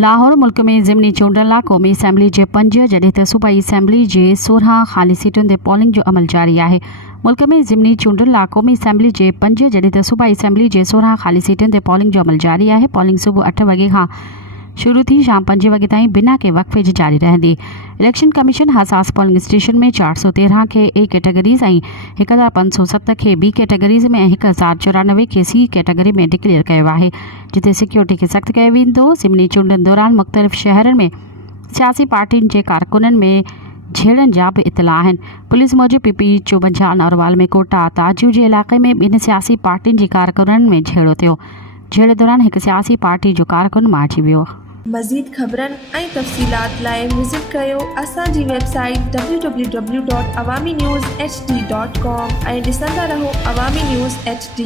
लाहौर मुल्क में ज़िमनी चूंडनि लाइ क़ौमी असेंबली जे 5 जॾहिं त सूबाई असेंबली जे 16 ख़ाली सीटुनि ते पोलिंग जो अमल जारी आहे। मुल्क में ज़िमनी चूंडनि लाइ क़ौमी असेंबली जे 5 जॾहिं त सूबाई असेंबली जे 16 ख़ाली सीटुनि ते पोलिंग जो अमल जारी आहे। पोलिंग सुबुह 8 वॻे खां शुरू थी शाम 5 वॻे ताईं बिना के वक़्फ़े जे जारी रहंदी। इलेक्शन कमीशन हसास पोलिंग स्टेशन में 413 खे ए कैटेगरीज़ ऐं 1507 खे बी कैटेगरीज़ में ऐं 1094 खे सी कैटेगरी में डिक्लेयर कयो आहे, जिते सिक्योरिटी खे सख़्तु कयो वेंदो। ज़िमनी चूंडनि दौरान मुख़्तलिफ़ शहरनि में सियासी पार्टियुनि जे कारकुननि में झेड़नि जा बि इतला आहिनि। पुलिस मूजिबि PP 54 नौरवाल में कोटा ताजू जे इलाक़े में 2 सियासी पार्टियुनि जे कारकुननि में झेड़ो थियो। झेड़े दौरान हिकु सियासी पार्टी जो कारकुन मारिजी वियो। मज़ीद ख़बरनि ऐं तफ़सीलात लाइ विज़िट कयो असांजी वेबसाइट www.awamiNewsHD.com ऐं ॾिसंदा रहो अवामी न्यूज़ HD।